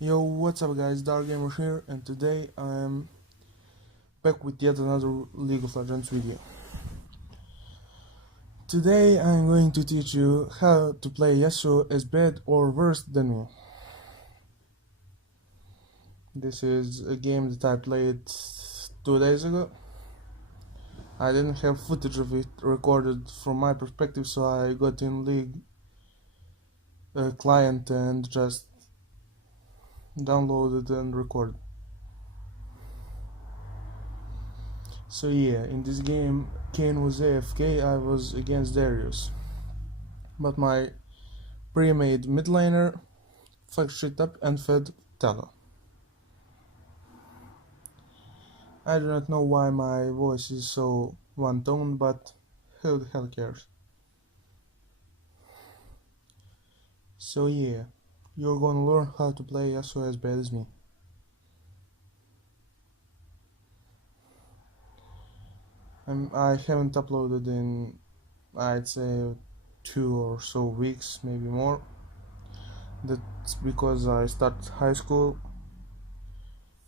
Yo, what's up guys, Dark Gamer here, and today I'm back with yet another League of Legends video. Today I'm going to teach you how to play Yasuo as bad or worse than me. This is a game that I played 2 days ago. I didn't have footage of it recorded from my perspective, so I got in League client and just downloaded and recorded. So yeah, in this game, Kane was AFK, I was against Darius. But my pre-made mid laner fucked shit up and fed Talon. I do not know why my voice is so one-tone, but who the hell cares? So yeah, you're gonna learn how to play Yasuo as bad as me. I haven't uploaded in, I'd say, 2 or so weeks, maybe more. That's because I started high school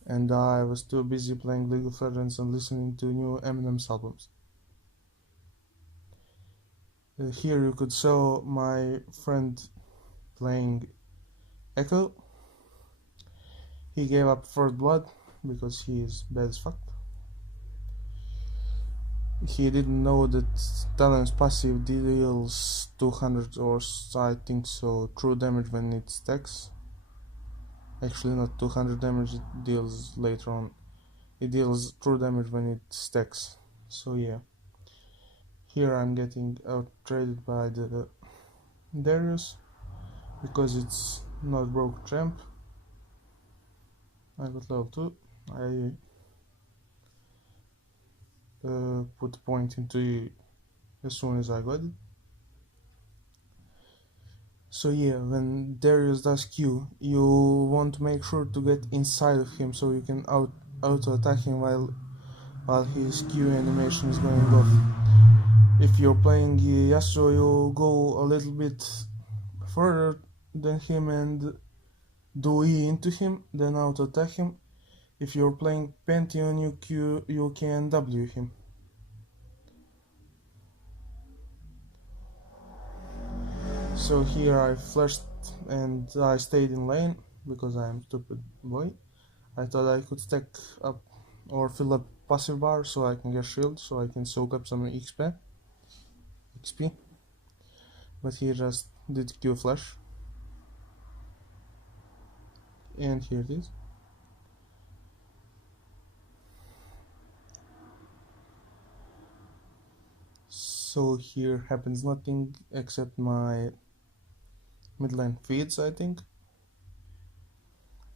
and I was too busy playing League of Legends and listening to new Eminem's albums. Here you could saw my friend playing Echo. He gave up first blood because he is bad as fuck. He didn't know that Talon's passive deals 200 or I think so true damage when it stacks. Actually not 200 damage, it deals later on. It deals true damage when it stacks. So yeah. Here I'm getting out traded by the Darius because it's not broke champ. I got level 2. I put a point into it as soon as I got it. So yeah, when Darius does Q, you want to make sure to get inside of him so you can auto attack him while his Q animation is going off. If you're playing Yasuo, you go a little bit further than him and do E into him, then auto attack him. If you're playing Pantheon, you can W him. So here I flashed and I stayed in lane because I am stupid boy. I thought I could stack up or fill up passive bar so I can get shield, so I can soak up some XP. But he just did Q flash. And here it is. So here happens nothing except my mid lane feeds, I think.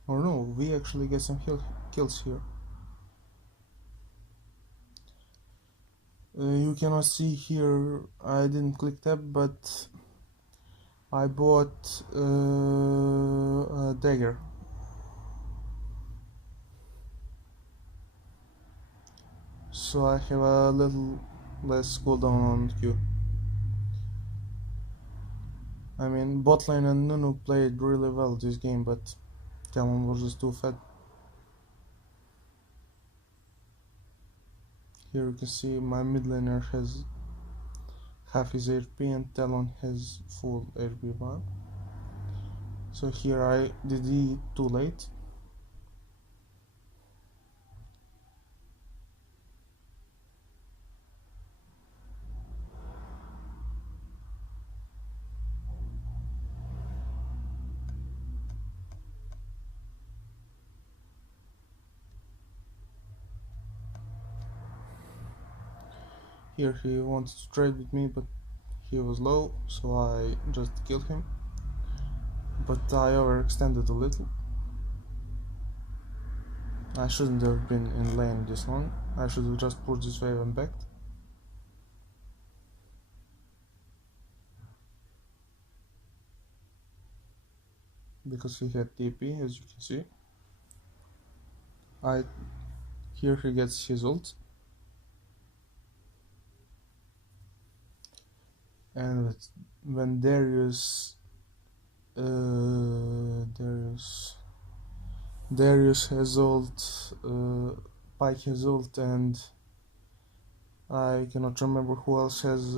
Or no, we actually get some kills here. You cannot see here, I didn't click tab, but I bought a dagger. So I have a little less cooldown on Q. I mean, bot lane and Nunu played really well this game, but Talon was just too fat. Here you can see my mid laner has half his HP and Talon has full HP bar. So here I did E too late. Here he wanted to trade with me, but he was low, so I just killed him. But I overextended a little. I shouldn't have been in lane this long. I should have just pushed this wave and backed. Because he had TP, as you can see. Here he gets his ult. And when Darius Darius has ult, Pike has ult, and I cannot remember who else has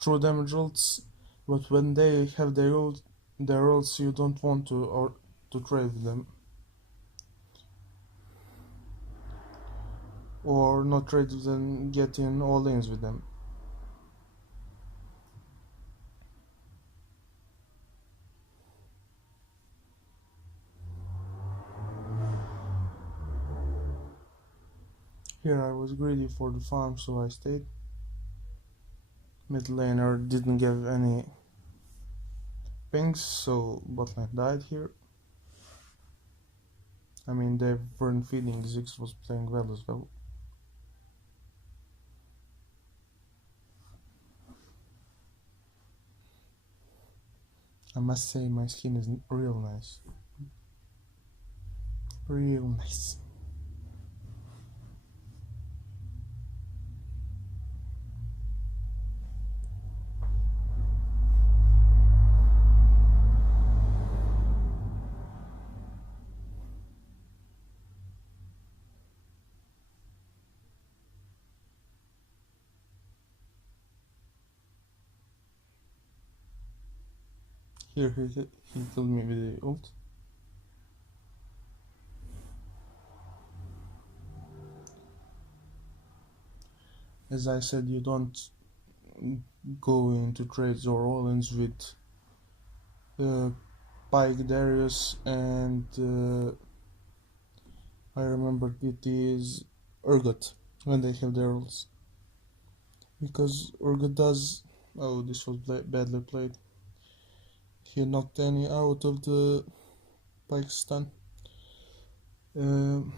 true damage ults. But when they have their ults, you don't want to trade with them, or not trade with them, get in all lanes with them. Here I was greedy for the farm, so I stayed. Mid laner didn't give any pings, so bot lane died here. I mean, they weren't feeding, Ziggs was playing well as well. I must say my skin is real nice. Real nice. Here he killed me with the ult. As I said, you don't go into trades or all-ins with Pike, Darius, and I remember it is Urgot when they have their ults. Because Urgot does... Oh, this was badly played. He knocked Annie out of the Pike stun. Urgot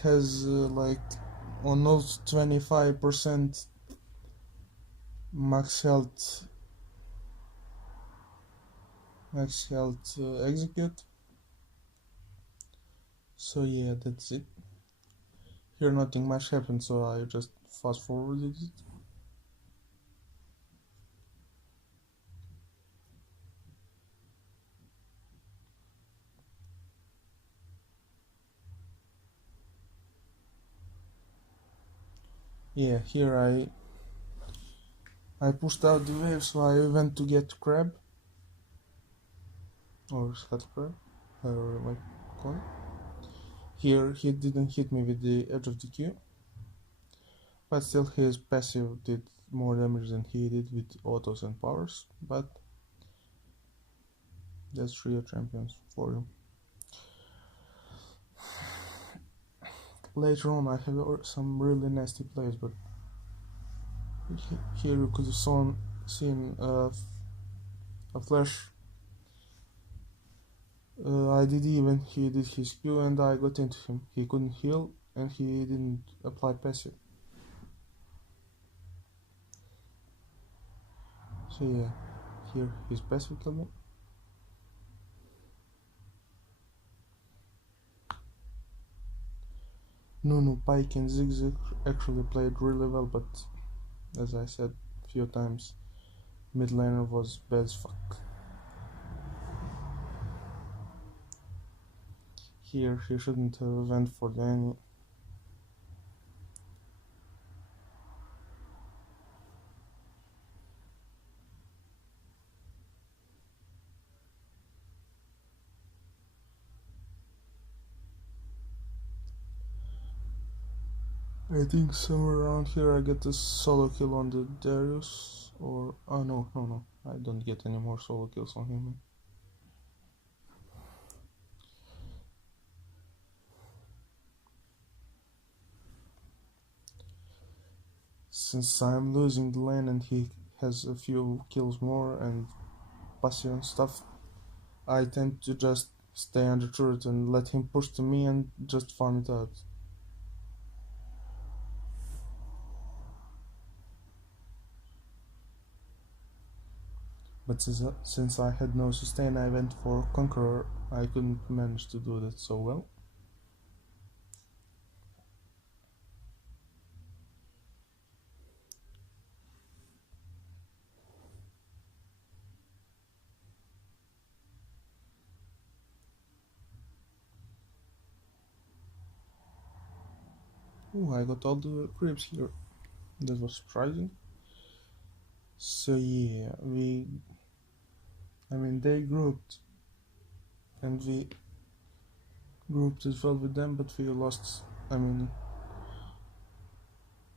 has like almost 25% max health execute. So yeah, that's it. Here nothing much happened, so I just fast forwarded it. Yeah, here I pushed out the wave, so I went to get crab or scuttle crab, or like call it. Here he didn't hit me with the edge of the Q, but still his passive did more damage than he did with autos and powers. But that's trio champions for you. Later on I have some really nasty plays, but here you could have seen a flash. I did even, he did his Q and I got into him. He couldn't heal and he didn't apply passive. So yeah, here his passive killed me. Nunu, Pike and Ziggs actually played really well, but as I said a few times, mid laner was bad as fuck. Here he shouldn't have went for the Annie. I think somewhere around here I get a solo kill on the Darius, or oh no, I don't get any more solo kills on him. Since I'm losing the lane and he has a few kills more and passive and stuff, I tend to just stay under turret and let him push to me and just farm it out. But since I had no sustain, I went for Conqueror. I couldn't manage to do that so well. Ooh, I got all the creeps here. That was surprising. So yeah, they grouped, and we grouped as well with them, but we lost. I mean,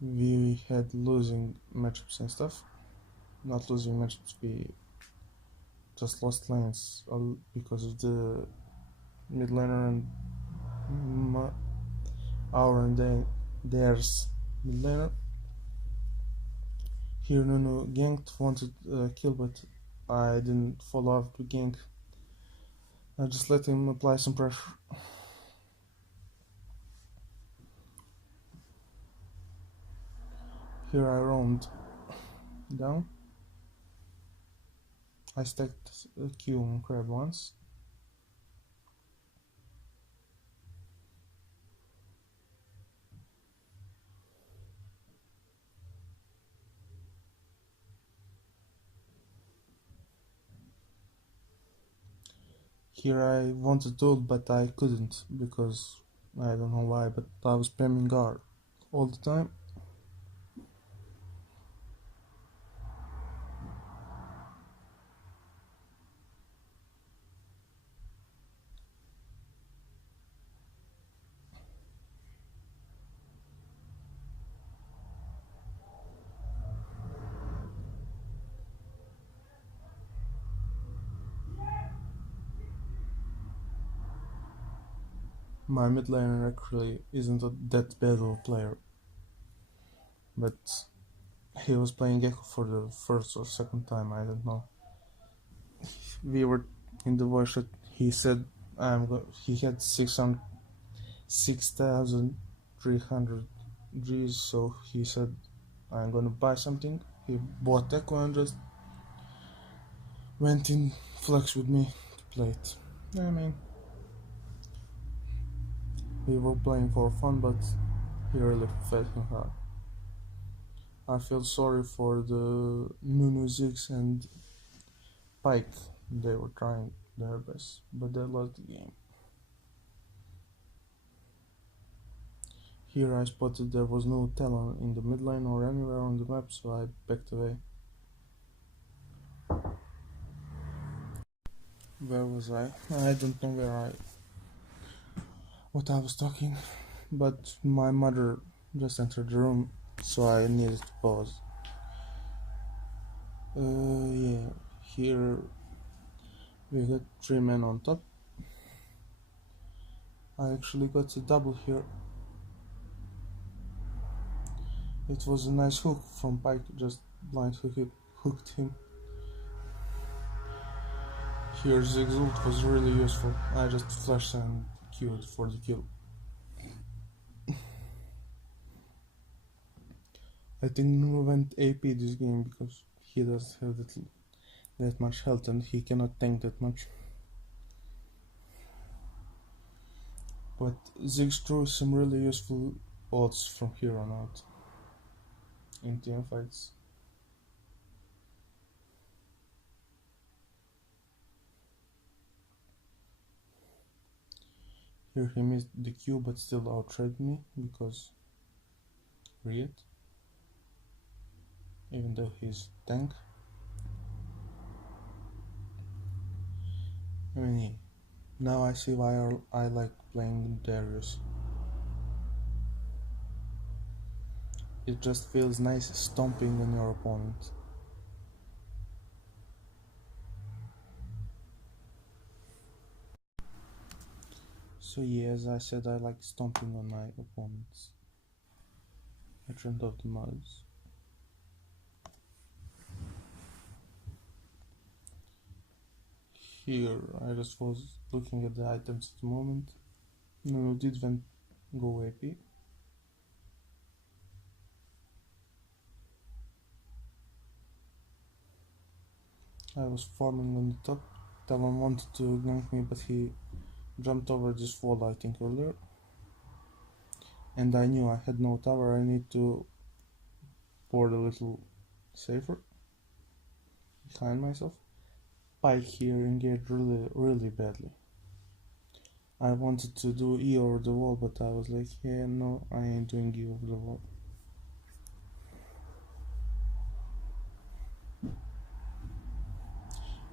we had losing matchups and stuff. Not losing matchups, we just lost lanes all because of the mid laner and our and theirs mid laner. Here Nunu ganked, wanted a kill, but I didn't follow up the gank. I just let him apply some pressure. Here I roamed down. I stacked a Q on crab once. Here I wanted to ult, but I couldn't because I don't know why, but I was spamming guard all the time. My mid laner actually isn't that bad of a player, but he was playing Gecko for the first or second time, I don't know. We were in the voice chat, he said he had 6,300 G's, so he said I'm gonna buy something. He bought Echo and just went in flex with me to play it. I mean, we were playing for fun, but he really fed him hard. I feel sorry for the Nunu Ziggs and Pike. They were trying their best, but they lost the game. Here I spotted there was no Talon in the mid lane or anywhere on the map, so I backed away. Where was I? I don't know what I was talking, but my mother just entered the room, so I needed to pause. Yeah, here we got 3 men on top. I actually got a double here. It was a nice hook from Pike, just blind hooked him. Here Ziggs ult was really useful. I just flashed and queued for the kill. I think Nuno went AP this game because he doesn't have that much health and he cannot tank that much. But Ziggs threw some really useful ults from here on out in team fights. Here he missed the Q but still outtraded me because Riot, even though he's tank. I mean, now I see why I like playing Darius. It just feels nice stomping on your opponent. So yeah, as I said, I like stomping on my opponents. I turned off the mods. Here, I just was looking at the items at the moment. No, didn't go AP. I was farming on the top. Talon wanted to gank me, but he jumped over this wall, I think, earlier. And I knew I had no tower, I need to board a little safer behind myself. Pike here engaged really badly. I wanted to do E over the wall, but I was like, yeah, no, I ain't doing E over the wall.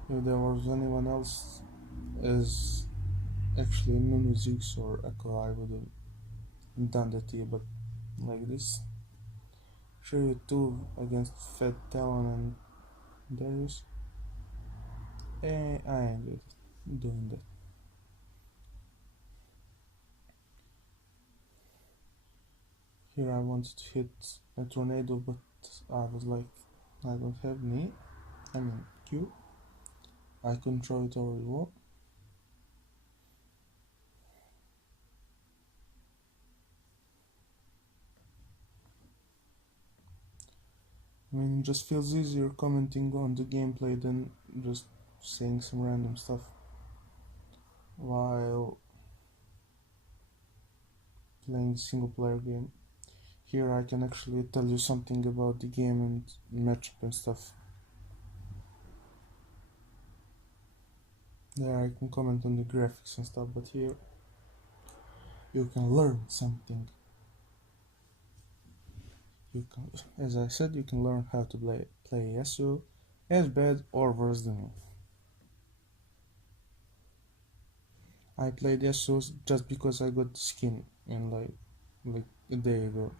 If there was anyone else as actually Nunu Ziggs or Echo, I would have done that here, but like this. Sure, 2 against Fed Talon and Darius. I ain't doing that. Here I wanted to hit a tornado, but I was like, I don't have knee. I mean Q. I couldn't throw it over the wall. I mean, it just feels easier commenting on the gameplay than just saying some random stuff while playing a single player game. Here I can actually tell you something about the game and matchup and stuff. There I can comment on the graphics and stuff, but here you can learn something. You can, as I said, you can learn how to play yasuo as bad or worse than me. I played yasuo just because I got the skin in like a day ago.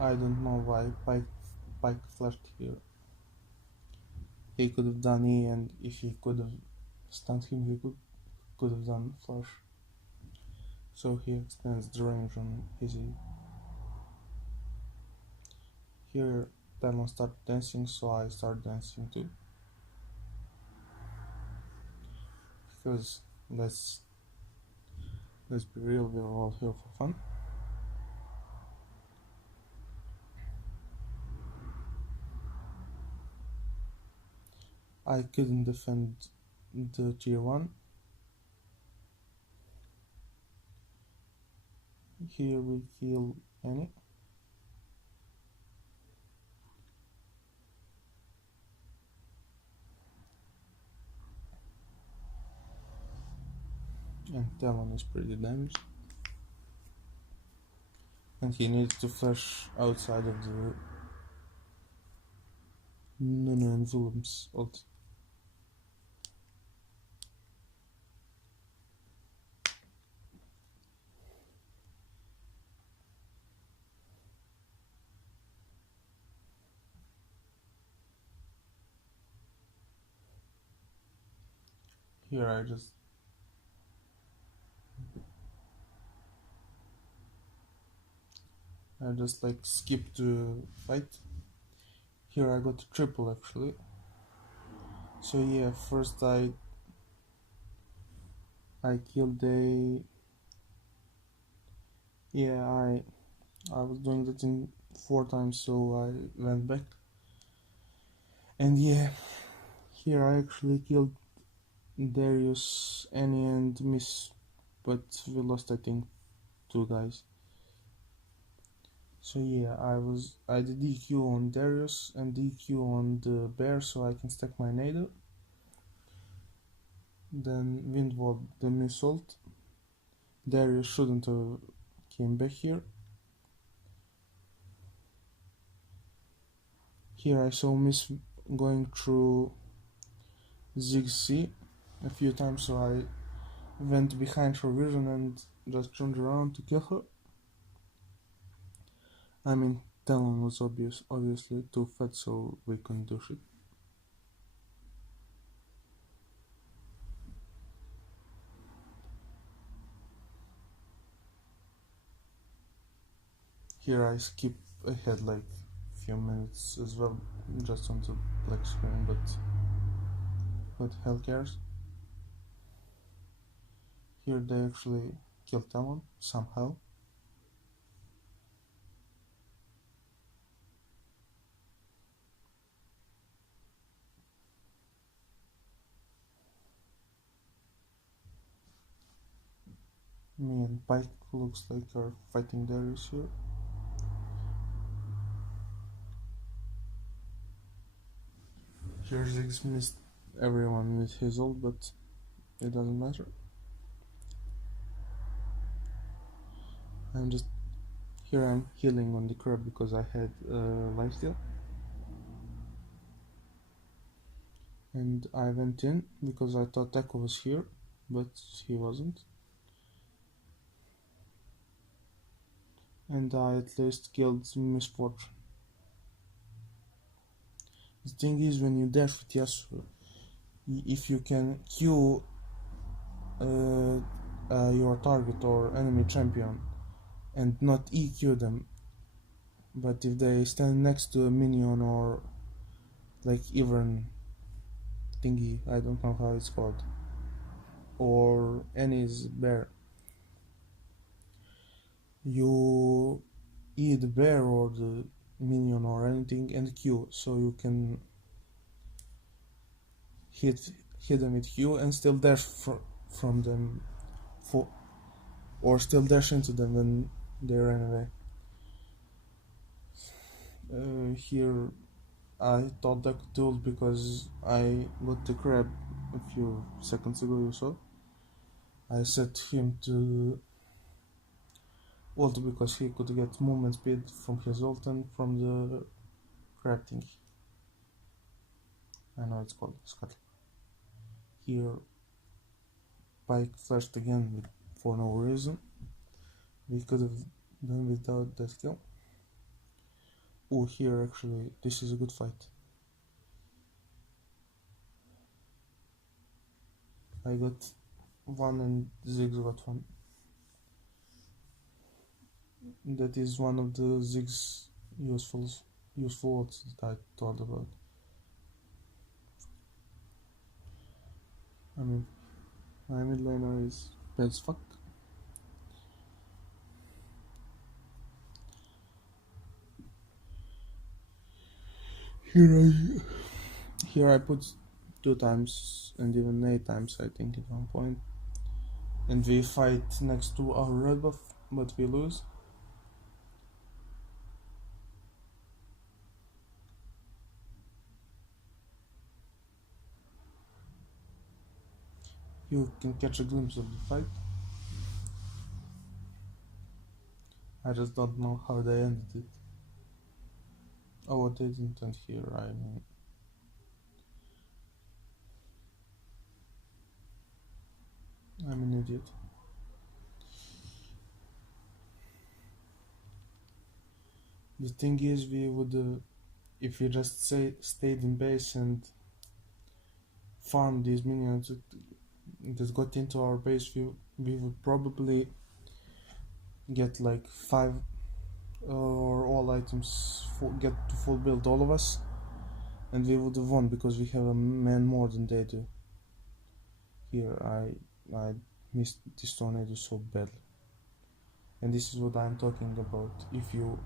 I don't know why Pike flashed here. He could have done E, and if he could have stunned him, he could have done flash. So he extends the range on his E. Here Talon started dancing, so I start dancing too. Because let's be real, we're all here for fun. I couldn't defend the tier 1. Here we kill Annie. And Talon is pretty damaged. And he needs to flash outside of the Nunu and Zulum's ult. Here I just like skip the fight. Here I got a triple actually. So yeah, first I killed a I was doing that in 4 times, so I went back. And yeah, here I actually killed Darius, Annie and Miss, but we lost I think 2 guys. So yeah, I did DQ on Darius and DQ on the bear so I can stack my nado. Then Windwall the Miss ult. Darius shouldn't have came back here. Here I saw Miss going through Ziggs C a few times, so I went behind her vision and just turned around to kill her. I mean, Talon was obviously too fat, so we couldn't do shit. Here I skip ahead like a few minutes as well, just on the black screen, but who the hell cares? Here they actually kill Talon somehow. Me and Pike looks like are fighting Darius here. Here Ziggs missed everyone with his ult, but it doesn't matter. I'm just here. I'm healing on the crab because I had lifesteal, and I went in because I thought Echo was here, but he wasn't. And I at least killed Misfortune. The thing is, when you dash with Yasuo, if you can Q your target or enemy champion and not EQ them, but if they stand next to a minion or like even thingy, I don't know how it's called, or any's bear, you E the bear or the minion or anything and Q, so you can hit them with Q and still dash from them, or still dash into them when they ran away. Here I thought that could do it because I got the crab a few seconds ago or so. I set him to ult because he could get movement speed from his ult and from the crab thing. I know it's called Scuttle. Here Pike flashed again for no reason. We could have done without that kill. Oh, here actually this is a good fight. I got one and Ziggs got one. That is one of the Ziggs useful ults that I thought about. I mean, my mid laner is bad as fuck. Here I put 2 times and even 8 times I think at one point, and we fight next to our red buff, but we lose. You can catch a glimpse of the fight. I just don't know how they ended it. Oh, they didn't end here. I mean, I'm an idiot. The thing is, we would, if we just stayed in base and farmed these minions that got into our base, we would probably get like 5 or all items, get to full build, all of us, and we would have won because we have a man more than they do. Here I missed this tornado so badly, and this is what I'm talking about. If you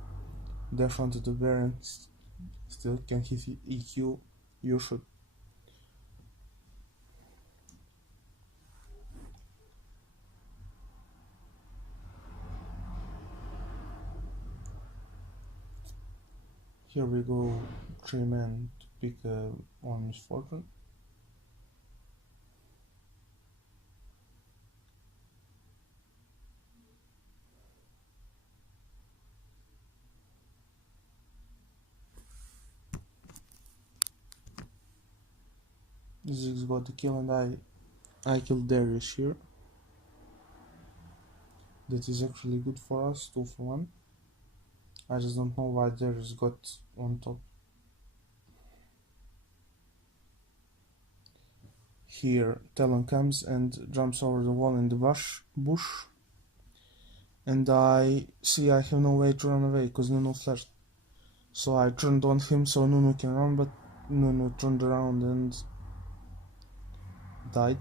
dash onto the bear and still can hit EQ, you should. Here we go, 3 men to pick one misfortune. Ziggs got the kill and I killed Darius here. That is actually good for us, 2 for 1. I just don't know why Darius got on top. Here Talon comes and jumps over the wall in the bush, and I see I have no way to run away because Nunu flashed. So I turned on him so Nunu can run, but Nunu turned around and died.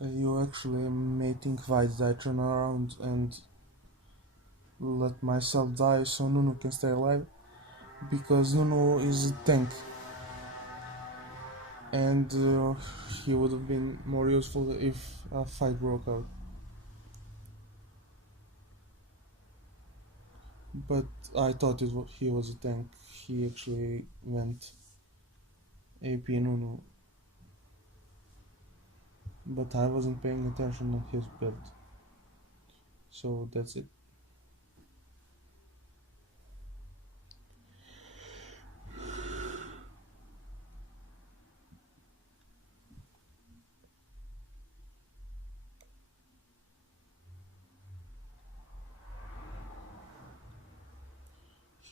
You actually may think, why did I turn around and let myself die so Nunu can stay alive? Because Nunu is a tank, and he would have been more useful if a fight broke out. But I thought he was a tank. He actually went AP Nunu, but I wasn't paying attention on his build. So that's it.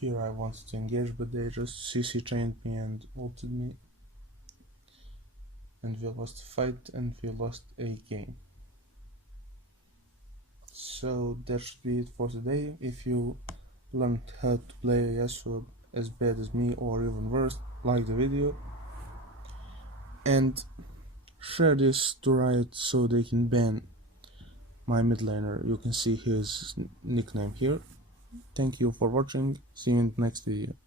Here I wanted to engage, but they just CC chained me and ulted me. And we lost the fight and we lost a game. So that should be it for today. If you learned how to play yasuo as bad as me or even worse, like the video and share this to Riot so they can ban my mid laner. You can see his nickname here. Thank you for watching. See you in the next video.